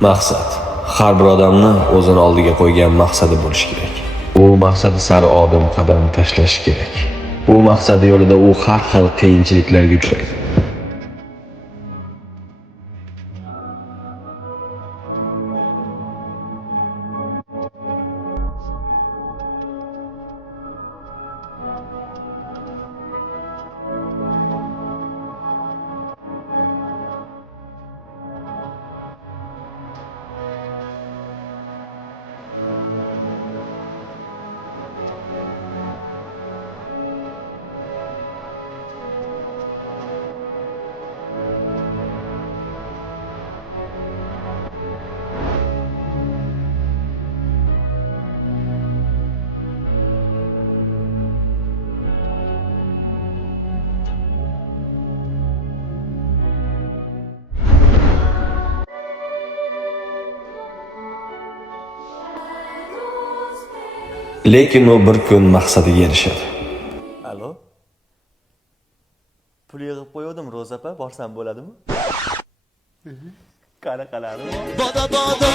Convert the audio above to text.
Maqsad. Har bir odamni o'zini oldiga qo'ygan maqsadi bo'lishi kerak. U maqsadi sari odim qadam tashlash kerak. Bu maqsadi yo'lida u har xil qiyinchiliklarga uchraydi. Lekin u bir kun maqsadiga erishadi. Alo? Pul yig'ib qo'ydim, Ro'za opa, borsam bo'ladimi? Qanaqa?